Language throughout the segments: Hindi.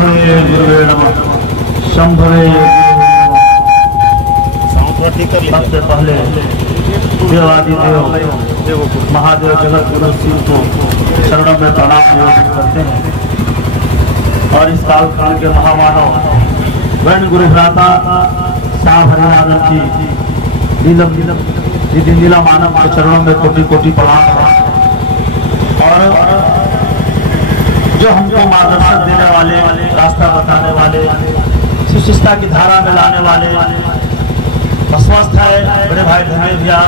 शंभवे गुरुवे नमः, शंभवे सबसे पहले देवादिदेव महादेव जगत गुरु शिव को चरणों में प्रणाम करते हैं और इस काल काल के महामानव वैन गुरु भ्राता साहब हरिनाथ जी नीला मानव के चरणों में कोटि कोटि प्रणाम है। और जो हमको मार्गदर्शन देने वाले, रास्ता बताने वाले, शिष्टता की धारा में लाने वाले स्वस्थ है बड़े भाई धर्मे भैया,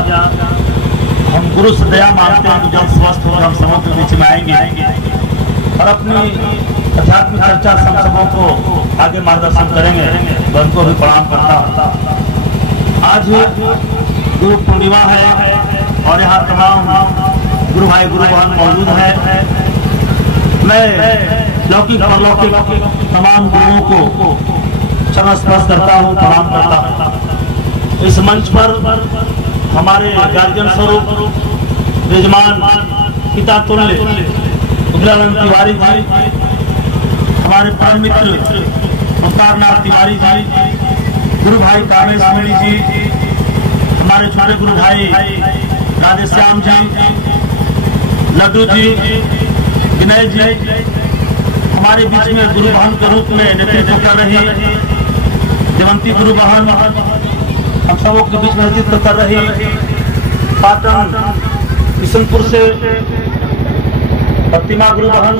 हम गुरु से दया मांगते हैं कि जब स्वस्थ हो हम सबों के बीच में आएंगे और अपनी आध्यात्मिक चर्चा हम सबों को आगे मार्गदर्शन करेंगे। उनको भी प्रणाम करता हूँ। आज गुरु पूर्णिमा है और यहाँ तमाम गुरु भाई गुरु बहन मौजूद है। मैं लौकिक परलौकिक तमाम गुरुओं को चरण स्पर्श करता हूँ, प्रणाम करता हूँ। इस मंच पर हमारे गार्जियन स्वरूप यजमान पिता तुल्य उग्रानंद तिवारी जी, हमारे परम मित्र मुख्तारनाथ तिवारी जी, गुरु भाई कामेश मणि जी, हमारे छोटे गुरु भाई राधेश्याम जी, लड्डू जी, विनय जी, हमारे बीच में गुरु बहन के रूप में नेतृत्व कर रही जयंती गुरु बहन, हम सबों के बीच में नेतृत्व कर रही पाटन किशनपुर से प्रतिमा गुरु बहन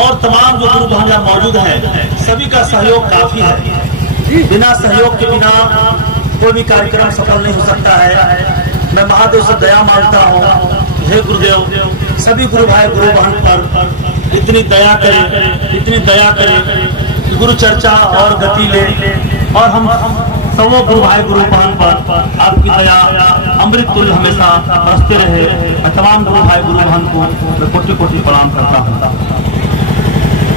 और तमाम जो गुरु बहन यहाँ मौजूद है, सभी का सहयोग काफी है। बिना सहयोग के बिना कोई भी कार्यक्रम सफल नहीं हो सकता है। मैं महादेव से दया मांगता हूँ, हे गुरुदेव सभी गुरु भाई गुरु बहन पर इतनी दया करें, इतनी दया करें, गुरु चर्चा और गति ले और हम सबों गुरु भाई गुरु बहन पर आपकी दया अमृत तुल्य हमेशा बरसते रहे। मैं तमाम गुरु भाई गुरु बहन को मैं कोटि कोटि प्रणाम करता हूँ।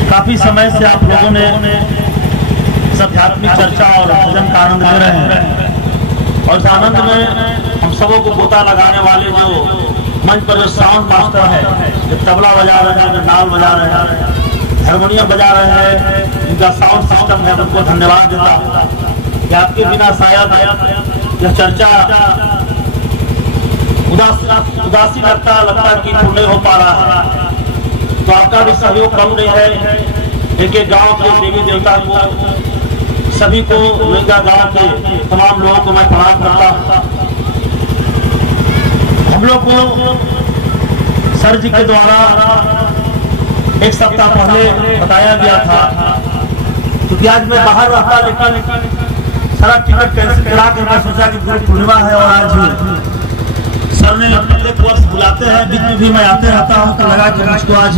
काफी समय से आप लोगों ने इस आध्यात्मिक चर्चा और भजन का आनंद ले रहे हैं और इस आनंद में हम सबों को गोता लगाने वाले जो मंच पर जो साउंड मास्टर है, जो तबला बजा रहे हैं, जो नाल बजा रहे हैं, हारमोनियम बजा रहे हैं, इनका साउंड सिस्टम है, उनको धन्यवाद देता हूँ कि आपके बिना शायद यह चर्चा उदासी लगता कि नहीं हो पा रहा है। तो आपका भी सहयोग कम नहीं है। एक एक गांव के देवी देवता को सभी को मेगा गांव के तमाम लोगों को मैं प्रणाम करता हूँ। हम लोग को सर जी के द्वारा एक सप्ताह पहले बताया गया था क्योंकि आज मैं बाहर रहता लेकिन सारा टिकट कैंसिल करा कर मैं सोचा कि गुरु पूर्णिमा है और आज सर ने प्रत्येक वर्ष बुलाते हैं, बीच में भी मैं आते रहता हूँ, तो लगा कि मुझको आज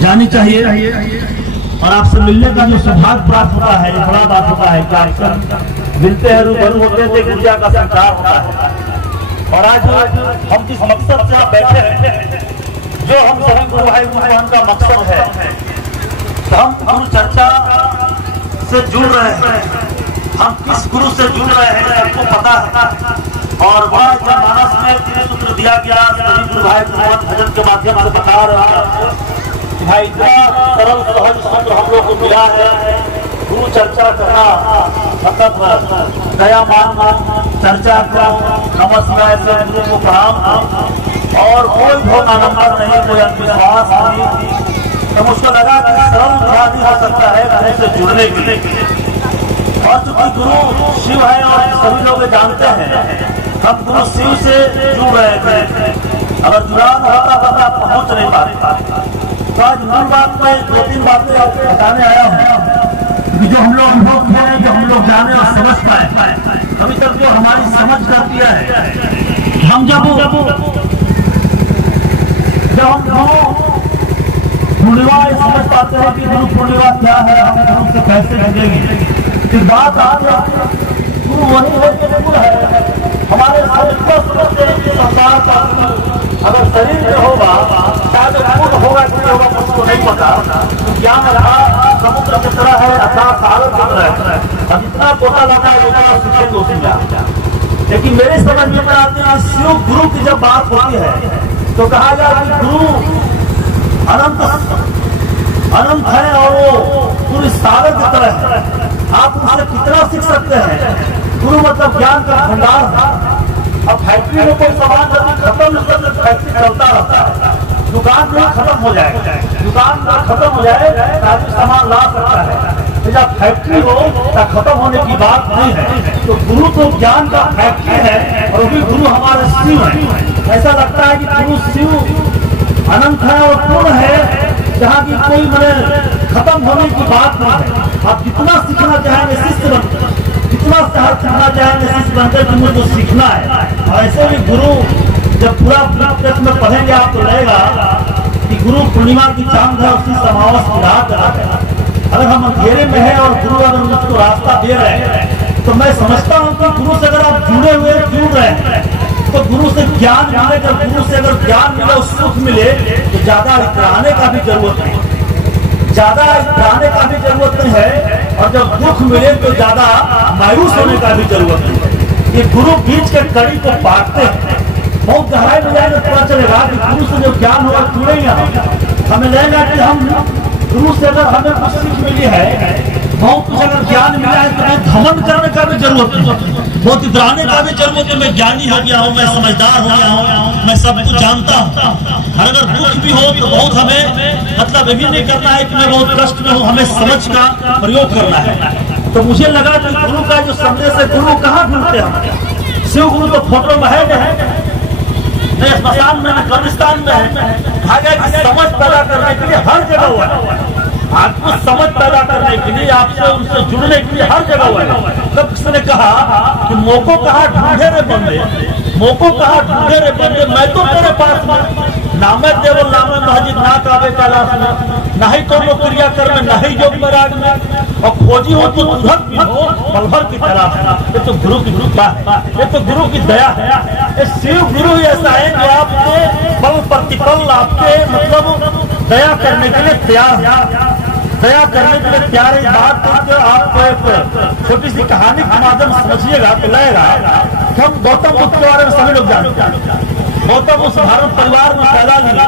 जानी चाहिए और आपसे मिलने का जो सौभाग्य प्राप्त होता है, ये बड़ा बात होता है कि आपसे मिलते हैं, रूबरू होते हैं, एक ऊर्जा का संचार होता है। और आज हम जिस मकसद से आप बैठे हैं, जो हम सभी गुरु भाई गुरु बहन का मकसद है, तो हम गुरु चर्चा से जुड़ रहे हैं, हम किस गुरु से जुड़ रहे हैं सबको पता है। और बड़ा मानस में सूत्र दिया गया, सभी गुरु भाई गुरु बहन भजन के माध्यम से बता रहे हैं कि भाई इतना सरल सहज सूत्र हम लोग को मिला है। गुरु चर्चा करना मतलब दया मान चर्चा करो, नमस्कार से गुरु को प्रणाम और कोई भोग आनंद नहीं, कोई अंधविश्वास नहीं। तो मुझको लगा कि सरल ध्यान हो सकता है गुरु से जुड़ने के लिए। और चूंकि गुरु शिव है और सभी लोग जानते हैं, हम गुरु शिव से जुड़ रहे थे, अगर जुड़ाव होता तो आप पहुंच नहीं पाते। तो आज मूल बात में 2-3 बातें बताने आया हूँ कि जो हम लोग अनुभव करें, जो हम लोग जाने और समझ पाए। अभी तक जो हमारी समझ करती है, हम जब हम पूर्णिमा समझ पाते हैं कि गुरु पूर्णिमा क्या है, हम गुरु से कैसे जुड़ेंगे। फिर बात आती है गुरु वही है हमारे संसार का अगर शरीर में होगा, शायद पूर्ण होगा कि नहीं होगा मुझको नहीं पता। ज्ञान समुद्र की तरह है, अथाह सागर की तरह है, अब इतना पोता लगा है उतना सीखे तो उसी में। लेकिन मेरे समझ में आते हैं शिव गुरु की जब बात होती है तो कहा जाए कि गुरु अनंत अनंत है और वो पूरी सागर की तरह है। आप उनसे कितना सीख सकते हैं। गुरु मतलब ज्ञान का भंडार है। अब फैक्ट्री में कोई सामान जल्दी खत्म फैक्ट्री चलता रहता है, दुकान में खत्म हो जाए, दुकान में खत्म हो जाए ताकि सामान ला सकता है। जब फैक्ट्री हो तो खत्म होने की बात नहीं है। तो गुरु तो ज्ञान का फैक्ट्री है और भी गुरु हमारे शिव है। ऐसा लगता है कि गुरु शिव अनंत है और पूर्ण है, जहाँ की कोई मैंने खत्म होने की बात नहीं है। आप जितना सीखना चाहेंगे शिष्य बनकर, जितना सीखना चाहेंगे शिष्य बनकर कि मुझे सीखना है। और ऐसे भी गुरु जब पूरा प्रत्यक्ष में पढ़ेंगे आप तो लगेगा कि गुरु पूर्णिमा की चांद है, उसी समावस की रात है। अगर हम अंधेरे में है और गुरु अगर मुझको रास्ता दे रहे हैं तो मैं समझता हूँ कि गुरु से अगर आप जुड़े हुए जुड़ रहे हैं तो गुरु से ज्ञान मिले। जब गुरु से अगर ज्ञान मिले और सुख मिले तो ज्यादा इतराने का भी जरूरत नहीं, ज्यादा इतराने का भी जरूरत नहीं है। और जब दुख मिले तो ज्यादा मायूस होने का भी जरूरत नहीं है। ये गुरु बीच के कड़ी को बांटते हैं। बहुत गहराई में जाएंगे पता चलेगा कि गुरु से जो ज्ञान होगा जुड़ेंगे हमें लगेगा कि हम गुरु से अगर हमें कुछ सीख मिली है, बहुत कुछ अगर ज्ञान मिला है तो मैं घमंड करने का भी जरूरत नहीं, बहुत इतराने का भी जरूरत है। मैं ज्ञानी हो गया हूँ, मैं समझदार हो गया हूँ, मैं सब कुछ जानता हूँ। अगर दुख भी हो तो बहुत हमें मतलब ये भी नहीं करना है कि मैं बहुत कष्ट में हूँ, हमें समझ का प्रयोग करना है। तो मुझे लगा कि गुरु का जो संदेश है, गुरु कहाँ ढूंढते हैं। शिव गुरु तो फोटो में है, न स्मशान में, न कब्रिस्तान में है। भाग्य की समझ पैदा करने के लिए हर जगह हुआ है। आपको समझ पैदा करने के लिए, आपसे उनसे जुड़ने के लिए हर जगह हुआ है। तब किसी ने कहा कि मोको कहाँ ढूंढे रे बंदे, मोको कहाँ ढूंढे रे बंदे, मैं तो तेरे पास में। नामे देवल नामे महजिद ना काबे कैलाश में, ना ही तो क्रिया कर में, ना ही योग में राग में, और खोजी हो तो तुरंत भी हो पल भर की तलाश है। ये तो गुरु की कृपा है, ये तो गुरु की दया है। ये शिव गुरु ही ऐसा है जो आपके पल प्रतिपल आपके मतलब दया करने के लिए तैयार है, दया करने के लिए तैयार है। बात तो आपको एक छोटी सी कहानी के माध्यम समझिएगा तो लगेगा कि हम गौतम बुद्ध के बारे में सभी लोग जानते हैं। गौतम उस भारत परिवार में पैदा लिया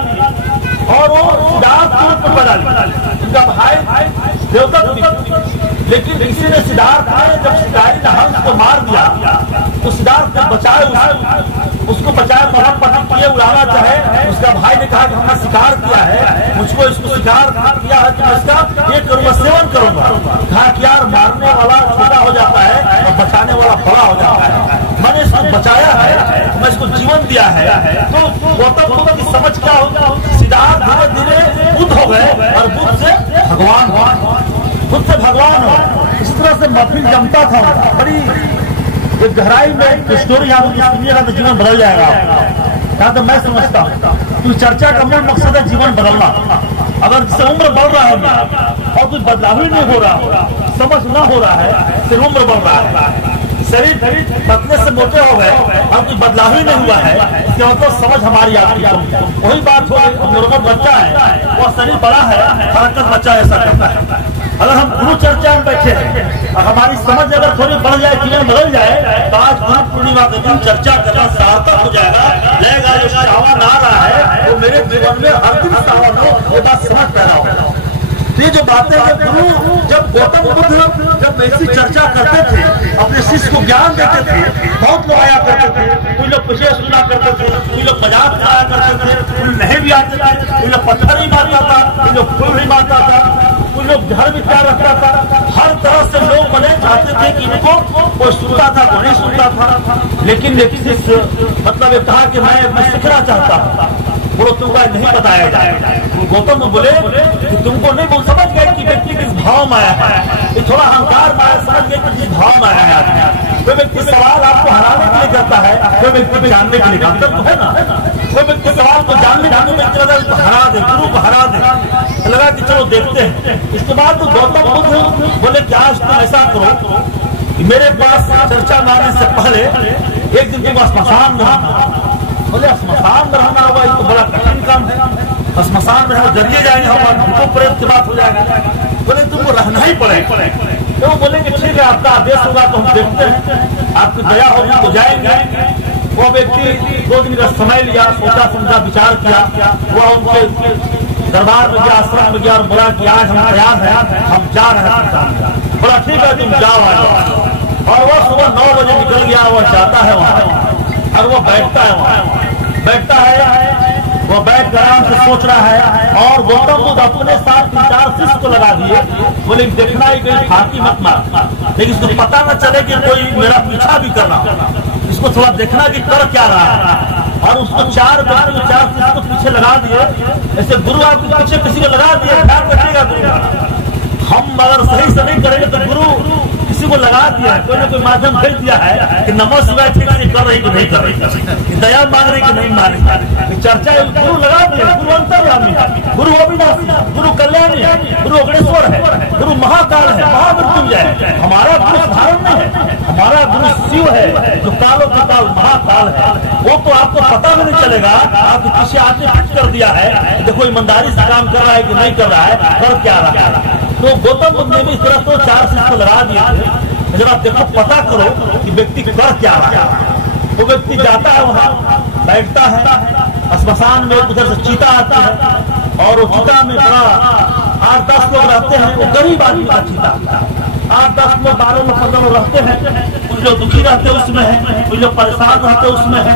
और वो सिद्धार्थ में पैदा लिया, उनका भाई देवदत्त। लेकिन किसी ने सिद्धार्थ ने जब शिकारी ने हंस को मार दिया तो सिद्धार्थ ने बचाए, उसको बचाए, मरहम पट्टी किए, उड़ाना चाहे। उसका भाई ने कहा कि हमने शिकार किया है, मुझको इसको शिकार किया है, तो इसका ये करूंगा, सेवन करूंगा। कहा कि यार मारने वाला छोटा हो जाता है और बचाने वाला बड़ा हो जाता है। मैंने इसको बचाया है, मैं इसको जीवन दिया है। तो गौतम बुद्ध की समझ क्या होगा, सिद्धार्थ धीरे धीरे बुद्ध हो गए और बुद्ध से भगवान हुआ, बुद्ध से भगवान हो। इस तरह से महफिल जमता था। बड़ी एक गहराई में स्टोरी आप सुनिएगा तो जीवन बदल जाएगा। क्या तो मैं समझता हूँ कि चर्चा का मूल मकसद है जीवन बदलना। अगर जिससे उम्र बढ़ रहा है और कुछ बदलाव ही नहीं हो रहा, समझ ना हो रहा है, सिर्फ उम्र बढ़ रहा है, शरीर पतले से मोटे हो गए और कुछ बदलाव ही नहीं हुआ है, इसका मतलब समझ हमारी आपकी कम है। वही बात हो, नॉर्मल बच्चा है, वह शरीर बड़ा है, हरकत बच्चा ऐसा करता है। अगर हम गुरु चर्चा में बैठे हैं और हमारी समझ अगर थोड़ी बढ़ जाए, जीवन बदल जाए, तो आज गुरु पूर्णिमा के दिन चर्चा करना सार्थक हो जाएगा। लगेगा जो सावन आ रहा है वो मेरे जीवन में हर दिन सावन हो, वो बात समझ पैदा हो। ये जो बातें हैं, गुरु जब गौतम बुद्ध जब ऐसी चर्चा करते थे, अपने शिष्य को ज्ञान देते थे, बहुत लोग आया करते थे। कोई लोग पीछे सुना करते थे, कोई लोग मजाक बनाया करते थे, कोई नहीं भी आते थे, कोई लोग पत्थर ही मारता था, कोई लोग फूल भी मारता था, कोई लोग घर भी क्या रखता था। हर तरह से लोग बने चाहते थे कि इनको कोई सुनता था, कोई नहीं सुनता था। लेकिन मतलब ये कहा कि मैं सीखना चाहता हूँ, बोलो तुमको नहीं बताया जाए। गौतम बोले कि तुमको नहीं, बोल समझ गए कि व्यक्ति किस भाव में आया है, ये थोड़ा अहंकार में आया, समझ गए कि किस भाव में आया है। कोई व्यक्ति सवाल आपको हराने के लिए करता है, कोई व्यक्ति जानने के लिए करता तो है ना। कोई व्यक्ति सवाल को जानने को हरा दे, गुरु को हरा दे, लगा कि चलो देखते हैं। इसके बाद तो गौतम बुद्ध बोले कि आज तुम ऐसा करो कि मेरे पास चर्चा मारने से पहले एक दिन तुम स्मशान में रहना। बोले स्मशान में रहना होगा, ये तो बड़ा कठिन काम है, स्मशान में हम जरिए जाएंगे, हम भूतो प्रेत की बात हो जाएगा। बोले तुमको रहना ही पड़ेगा। तो वो बोले कि ठीक है, आपका आदेश होगा तो हम देखते हैं, आपकी दया होगी तो जाएंगे। वो व्यक्ति 2 दिन का समय लिया, सोचा समझा, विचार किया। वह उनके दरबार में गया, आश्रम में गया और बोला कि आज हम तैयार हैं, हम जा रहे हैं। बोला ठीक है तुम जाओ आज। और वो सुबह 9 बजे निकल गया, वो जाता है वहां और वो बैठता है वहां, बैठता है, वो बैठ कर आराम से सोच रहा है। और गौतम बुद्ध अपने साथ 3-4 शिष्य को लगा दिए, बोले देखना ही कहीं फांकी मत मार, लेकिन इसको पता न चले कि कोई मेरा पीछा भी कर रहा, इसको थोड़ा देखना कि कर क्या रहा है। और उसको 4 शिष्य को पीछे लगा दिए, ऐसे गुरु आपके पीछे किसी को लगा दिया, ध्यान रखिएगा गुरु, हम अगर सही से नहीं करेंगे तो गुरु किसी को लगा दिया है, कोई ना कोई माध्यम भेज दिया है कि नमो शिवाय ठीक से कर रही कि नहीं कर रही, दया मांग रही कि नहीं मांग रही, चर्चा गुरु लगा दिया। गुरु अंतर्यामी, गुरु अविनाशी, गुरु कल्याणी है, गुरु अग्रेश्वर है, गुरु महाकाल है, महामृत्युंजय है। हमारा गुरु साधारण नहीं है, हमारा गुरु शिव है जो कालो का काल महाकाल है। वो तो आपको पता भी नहीं चलेगा, आपके पीछे आपने फिट कर दिया है, देखो ईमानदारी से काम कर रहा है कि नहीं कर रहा है, कर क्या रहा है। तो गौतम बुद्ध ने भी इस तरह तो 4 शिष्य को लगा दिया थे। जब आप देखो पता करो कि व्यक्ति कर क्या रहा है। वो व्यक्ति जाता है वहां, बैठता है, श्मशान में उधर से चीता आती है और वो चीता में बड़ा 8-10 लोग रहते हैं, वो गरीब आदमी का चीता, 8-10 लोग 12 लोग 15 लोग रहते हैं। कुछ लोग दुखी रहते हैं उसमें है, कुछ लोग परेशान रहते हैं उसमें है।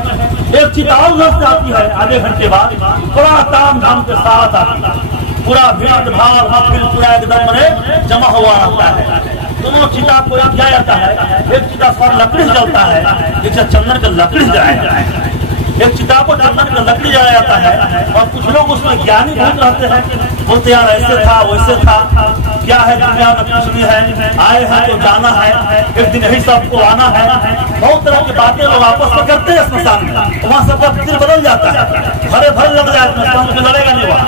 एक चीता और उधर से आती है, आधे घंटे बाद बड़ा ताम झाम के साथ आती है, पूरा भीड़ भाड़ फिर पूरा एकदम बड़े जमा हुआ रहता है। दोनों चिता को किया जाता है, एक चिता पर लकड़ी जलता है, एक से चंदन का लकड़ी जलाया जाता है। एक चिता को चंदन का लकड़ी जलाया जाता है और कुछ लोग उसमें ज्ञानी बहुत रहते हैं, बोलते यार ऐसे था वैसे था, क्या है दुनिया में कुछ नहीं है, आए हैं तो जाना है, एक दिन यही सबको आना है। बहुत तरह की बातें लोग आपस में करते हैं स्मशान में, वहाँ सबका दिल बदल जाता है, भरे भरे लग जाते हैं, लड़ेगा नहीं वहाँ,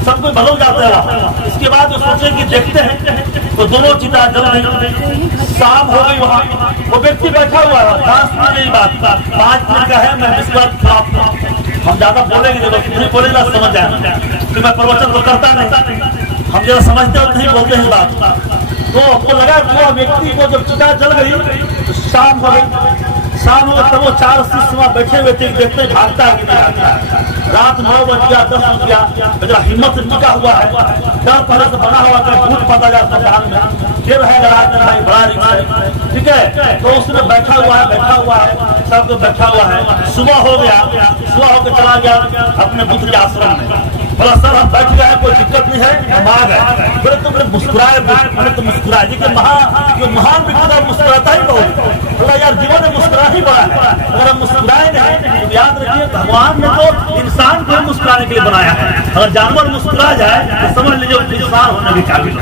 सब कोई बदल जाता है वहाँ। इसके बाद वो सोचे कि देखते हैं, तो दोनों चिता जल रही, शाम हो गई। वहाँ वो व्यक्ति बैठा हुआ है, 10 मिनट की बात, 5 मिनट का है, मैं इस बात खिलाफ हम ज्यादा बोलेंगे नहीं बोलेगा समझ जाए कि मैं प्रवचन तो करता नहीं, हम जरा समझते हो नहीं बोलते हैं बात। तो आपको लगा वो व्यक्ति को जब चिता जल गई तो शाम हो गई, शाम हो तब वो 4 शिष्य वहां बैठे हुए थे, देखते भागता है कि नहीं आता। रात 9 बज गया, 10 बज गया, जरा हिम्मत से टिका हुआ है, डर पहले से बना हुआ है, भूत पता जाता है, फिर है रात में बड़ा रिक्शा, ठीक है। तो उसमें बैठा हुआ है, सब बैठा हुआ है। सुबह हो गया, सुबह होकर चला गया अपने बुद्ध के आश्रम में, बोला सर हम बैठ गए, कोई दिक्कत नहीं है, हम आ गए। बोले तो मेरे मुस्कुराए, मैंने तो मुस्कुराए जी कि महान व्यक्ति मुस्कुराता ही बहुत, बोला यार जीवन में मुस्कुरा ही बड़ा है, अगर हम मुस्कुराए नहीं तो याद रखिए भगवान ने तो इंसान को मुस्कुराने के लिए बनाया है। अगर जानवर मुस्कुरा जाए तो समझ लीजिए इंसान होने के काबिल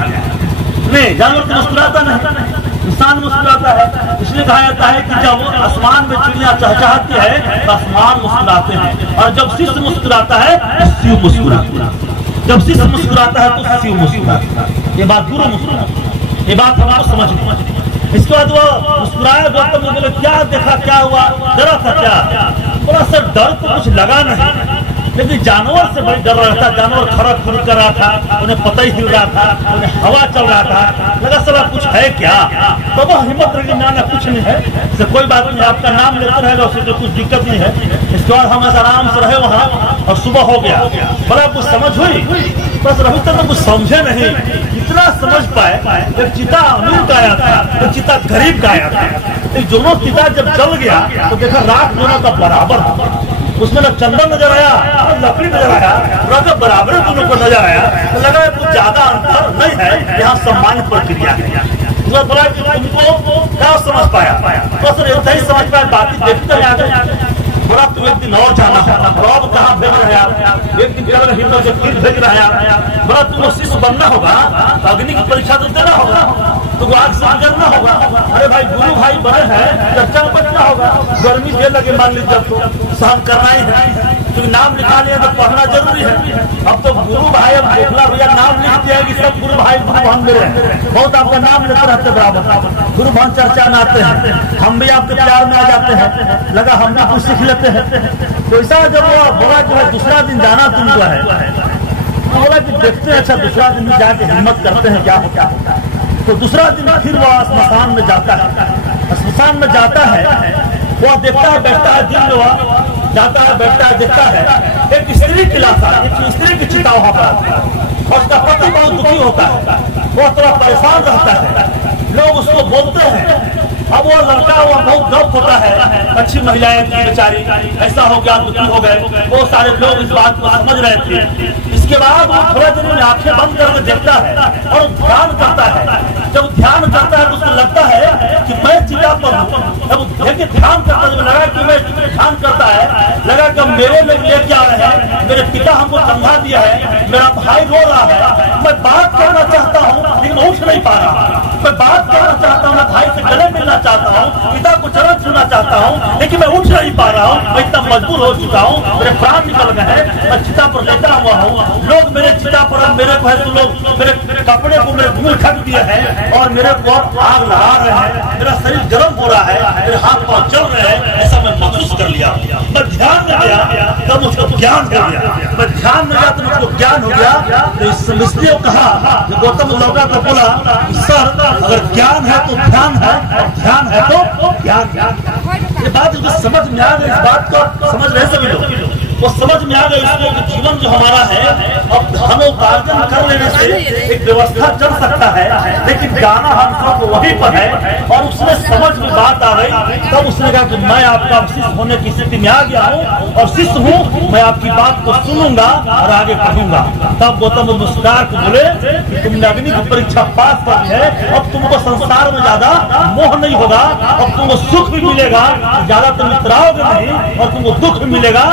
नहीं, जानवर तो मुस्कुराता नहीं, इंसान मुस्कुराता है। इसलिए कहा जाता है कि जब आसमान में चिड़िया चहचहाती है तो आसमान मुस्कुराते हैं, और जब शिष्य मुस्कुराता है तो शिव मुस्कुराता है, जब शिष्य मुस्कुराता है तो शिव मुस्कुराता है। ये बात गुरु मुस्कुराता, ये बात हमको समझ। इसके बाद वो मुस्कुराया, गौतम ने बोले क्या देखा, क्या हुआ, डरा था क्या? बोला सर डर तो कुछ लगा नहीं, लेकिन जानवर से बड़ी डर रहा था, जानवर खड़ा खुरी कर रहा था, उन्हें पता ही हिल रहा था, उन्हें हवा चल रहा था, लगा सला कुछ है क्या? तो वो हिम्मत रही ना कुछ नहीं है, इससे कोई बात नहीं, आपका नाम लेते रहेगा, उससे तो कुछ दिक्कत नहीं है। इसके बाद हम आराम से रहे वहाँ और सुबह हो गया। बड़ा कुछ समझ हुई, बस अभी तक कुछ समझे नहीं, इतना समझ पाए एक चिता अमीर का आया था, एक चिता गरीब का आया था। दोनों चिता जब जल गया तो देखा राख दोनों का बराबर था, उसमें न चंदन नजर आया और लकड़ी नजर आया, लगा बराबर दोनों को नजर आया, तो लगा कुछ ज्यादा अंतर नहीं है, यहाँ सम्मान प्रक्रिया है। बोला कि तुमको क्या समझ पाया? तो सर ऐसा ही समझ पाया, बाकी देखते आगे। बोला तुम एक दिन और जाना है, अब कहाँ भेज रहे आप? एक दिन केवल हिम्मत से फिर भेज रहे हैं। बोला तुमको शिष्य बनना होगा, अग्नि की परीक्षा तो देना होगा, तो आग से गुजरना होगा। अरे भाई गुरु भाई बड़े हैं, चर्चा में बचना होगा, गर्मी दे लगे मान लीजिए तो सहन करना ही है, क्योंकि नाम लिखा लिया तो पढ़ना जरूरी है। अब तो गुरु भाई अब देखला भैया नाम लिख दिया कि सब गुरु भाई गुरु भान मेरे हैं, बहुत आपका नाम लेते रहते बराबर, गुरु भान चर्चा में आते हैं, हम भी आपके प्यार में आ जाते हैं, लगा हम भी कुछ सीख लेते हैं। तो ऐसा जब वो बोला जो है दूसरा दिन जाना तुमको है, तो बोला कि देखते हैं, अच्छा दूसरा दिन जाके हिम्मत करते हैं क्या होता है। तो दूसरा दिन फिर वो स्मशान में जाता है, स्मशान में जाता है, वो देखता है बैठता है, दिन में जाता है, बैठता है, देखता है एक स्त्री की लाशा, एक स्त्री की चिता वहां पर आती है और उसका पति बहुत दुखी होता है, वो थोड़ा परेशान रहता है, लोग उसको बोलते हैं। अब वो लड़का वो बहुत गप होता है, अच्छी महिलाएं थी बेचारी, ऐसा हो गया, दुखी हो गए, वो सारे लोग इस बात को समझ रहे थे। इसके बाद वो थोड़ा देर में आंखें बंद करके देखता है और ध्यान करता है। जब ध्यान करता है तो उसको लगता है कि मैं चिता पर हूँ। जब देखे ध्यान करता है, लगा कि मैं ध्यान करता है, लगा कि मेरे लोग लेके आ रहे हैं, मेरे पिता हमको कंधा दिया है, मेरा भाई रो रहा है, मैं बात करना चाहता हूँ लेकिन उठ नहीं पा रहा, मैं बात करना चाहता हूँ, मैं भाई से गले मिलना चाहता हूँ, पिता को चरण छूना चाहता हूँ, लेकिन मैं उठ नहीं पा रहा हूँ, मैं इतना मजबूर हो चुका हूँ, मेरे प्राण निकल गए हैं, मैं चिता पर लेटा हुआ हूँ, लोग मेरे चिता पर मेरे को है तो लोग मेरे कपड़े को मेरे मुंह ढक दिए हैं और मेरे को आग लगा रहे हैं, मेरा शरीर गर्म हो रहा है, मेरे हाथ पांव जल रहे हैं, ऐसा मैं महसूस कर लिया। मैं ध्यान में गया तब मुझको ज्ञान हो गया, मैं ध्यान में गया तो मुझको ज्ञान हो गया। तो इस मिस्त्री को कहा, गौतम लौटा तो बोला सर अगर ज्ञान है तो ध्यान है और ध्यान है तो ज्ञान। ये बात उसको समझ में आ गई, इस बात को समझ रहे सभी लोग, वो समझ में आ गई इसलिए कि जीवन जो हमारा है अब हमें उपार्जन कर लेने से एक व्यवस्था चल सकता है, लेकिन गाना हम सब वहीं पर है। और उसने समझ में बात आ गई, तब उसने कहा कि मैं आपका शिष्य होने की स्थिति में आ गया हूँ और शिष्य हूँ, मैं आपकी बात को सुनूंगा और आगे बढ़ूंगा। तब गौतम मुस्कुरा के बोले कि तुमने अग्नि की परीक्षा पास कर ली है, अब तुमको संसार में ज्यादा मोह नहीं होगा, अब तुमको सुख भी मिलेगा, ज्यादा तुम इतराओगे नहीं और तुमको दुख भी मिलेगा,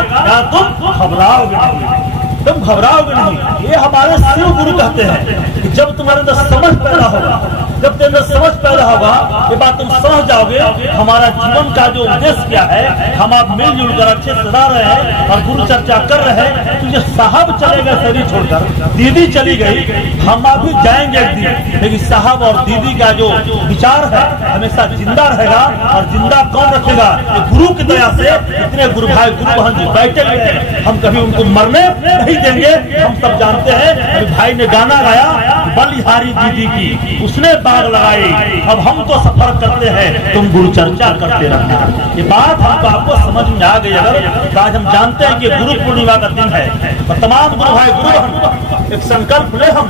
तुम घबराओगे नहीं, तुम घबराओगे नहीं। ये हमारे शिव गुरु कहते हैं कि जब तुम्हारे अंदर समझ पैदा होगा, जब तेरे अंदर समझ पैदा होगा, ये बात तुम समझ जाओगे हमारा जीवन का जो उद्देश्य क्या है, हम आप मिलजुल कर अच्छे से रह रहे हैं और गुरु चर्चा कर रहे हैं। तो ये साहब चले गए शरीर छोड़कर, दीदी चली गई, हम अभी जाएंगे एक दिन, लेकिन साहब और दीदी का जो विचार है हमेशा जिंदा रहेगा। और जिंदा कौन रखेगा? गुरु की दया से इतने गुरु भाई गुरु बहन जी बैठे हुए हैं, हम कभी उनको मरने नहीं देंगे। हम सब जानते हैं, अभी भाई ने गाना गाया बलिहारी दीदी की, उसने बाग लगाई, अब हम तो सफर करते हैं, तुम गुरु चर्चा करते रहना। ये बात हमको आपको समझ में आ गई। अगर आज हम जानते हैं कि गुरु पूर्णिमा का दिन है, तो तमाम गुरु भाई गुरु बहन एक संकल्प ले, हम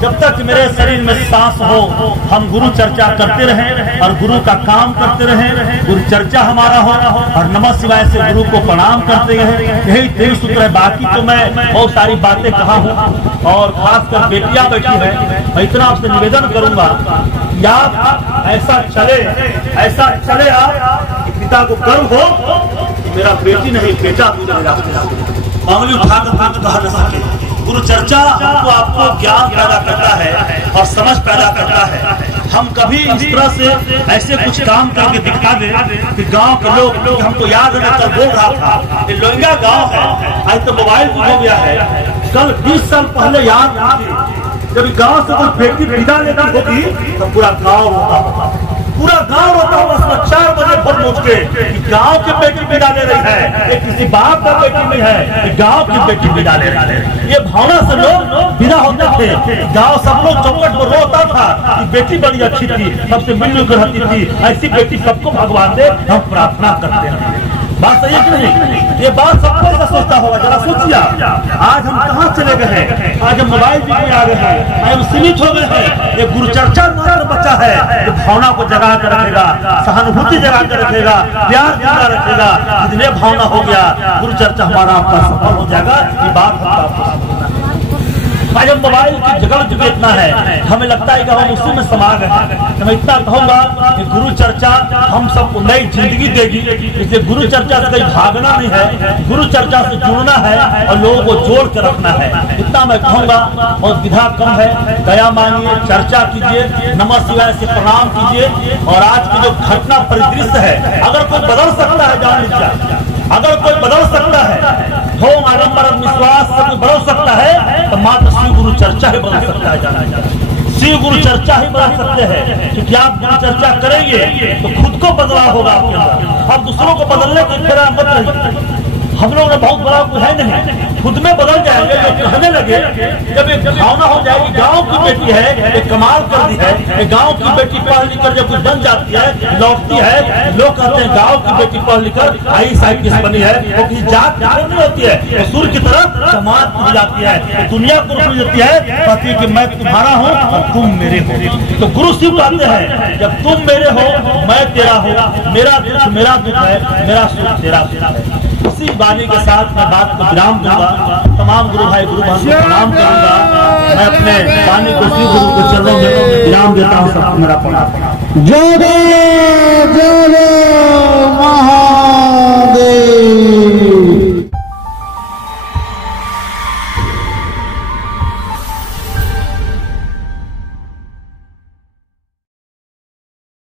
जब तक मेरे शरीर में सांस हो हम गुरु चर्चा करते रहें और गुरु का काम करते रहें, गुरु चर्चा हमारा हो और नमः शिवाय से गुरु को प्रणाम करते रहें। यही 3 सूत्र है। बाकी तो मैं बहुत सारी बातें कहा हूँ और खासकर बेटियां बैठी है, मैं इतना आपसे निवेदन करूंगा या ऐसा चले आप पिता को गर्व हो मेरा बेटी नहीं बेटा मामूली उठाकर कहा न सके। गुरु चर्चा हमको आपको ज्ञान पैदा करता है और समझ पैदा करता है। हम कभी इस तरह से ऐसे कुछ काम करके दिखा दे कि गांव के लोग हमको याद है, कल बोल रहा था ये लोहिया गांव है, आज तो मोबाइल भी हो गया है। कल 20 साल पहले याद जब गांव से कोई बेटी विदा लेती होगी तो पूरा गांव रोता होगा, पूरा गांव रोता होगा। सुबह 4 बजे भोर उठ के गांव की बेटी विदा ले रही है, ये किसी बाप का बेटी नहीं है, गांव की बेटी विदा ले रही है। ये भावना से लोग विदा होते थे। गांव सब लोग चौकट पर रोता था कि बेटी बड़ी अच्छी थी, सबसे मिलजुल कर रहती थी, ऐसी बेटी सबको भगवान दे, हम प्रार्थना करते हैं। बात सही है कि नहीं? ये बात सबको ऐसा सोचता होगा। जरा सोचिए आज हम कहाँ चले गए हैं, आज हम मोबाइल भी आ गए हैं, आज हम सीमित हो गए हैं। ये गुरु चर्चा मात्र बच्चा है, ये भावना को जगा कर रखेगा, सहानुभूति जगा कर रखेगा, प्यार जगा रखेगा। जितने भावना हो गया गुरु चर्चा हमारा आपका सफल हो जाएगा। ये बात हम आज हम मोबाइल की जगह इतना है, हमें लगता है कि हम उसी में समा गए हैं। मैं इतना कहूंगा कि गुरु चर्चा हम सबको नई जिंदगी देगी। इसलिए गुरु चर्चा से कहीं भागना नहीं है, गुरु चर्चा से जुड़ना है और लोगों को जोड़ कर रखना है। इतना मैं कहूंगा। और विधा कम है, दया मांगिए, चर्चा कीजिए, नमः शिवाय से प्रणाम कीजिए। और आज की जो घटना परिदृश्य है, अगर कोई बदल सकता है जान लीजिए, अगर कोई बदल सकता है, होम आडम्बर विश्वास से कोई बदल सकता है तो मात्र शिव गुरु चर्चा ही बदल सकता है। जाना शिव गुरु चर्चा ही बदल सकते हैं, क्योंकि आप गुरु चर्चा करेंगे तो खुद को बदलाव होगा आपके अंदर। आप दूसरों को बदलने की फिर मत रहिए। हम लोग ने बहुत बड़ा कुछ है नहीं, खुद में बदल जाएंगे। जब कहने लगे, जब एक भावना हो जाएगी गांव की बेटी है, एक कमाल कर दी है, एक गांव की बेटी पढ़ लिख कर जब कुछ बन जाती है, लौटती है, लोग कहते हैं गांव की बेटी पढ़ लिख कर IAS बनी है, वो किसी जात नहीं होती है, वो सूर्य की तरफ समाज खुल जाती है, दुनिया को खुल जाती है, कहती है कि मैं तुम्हारा हूँ और तुम मेरे हो। तो गुरु शिव कहते हैं जब तुम मेरे हो मैं तेरा हूँ, मेरा दुख मेरा दुख है, मेरा सुख तेरा सुख है। इसी वाणी के साथ मैं बात को विराम दूंगा। तमाम गुरु भाई गुरु बहन को प्रणाम करूंगा। मैं अपने वाणी को श्री गुरु के चरणों में विराम देता हूँ। सबको मेरा प्रणाम। जय जय महा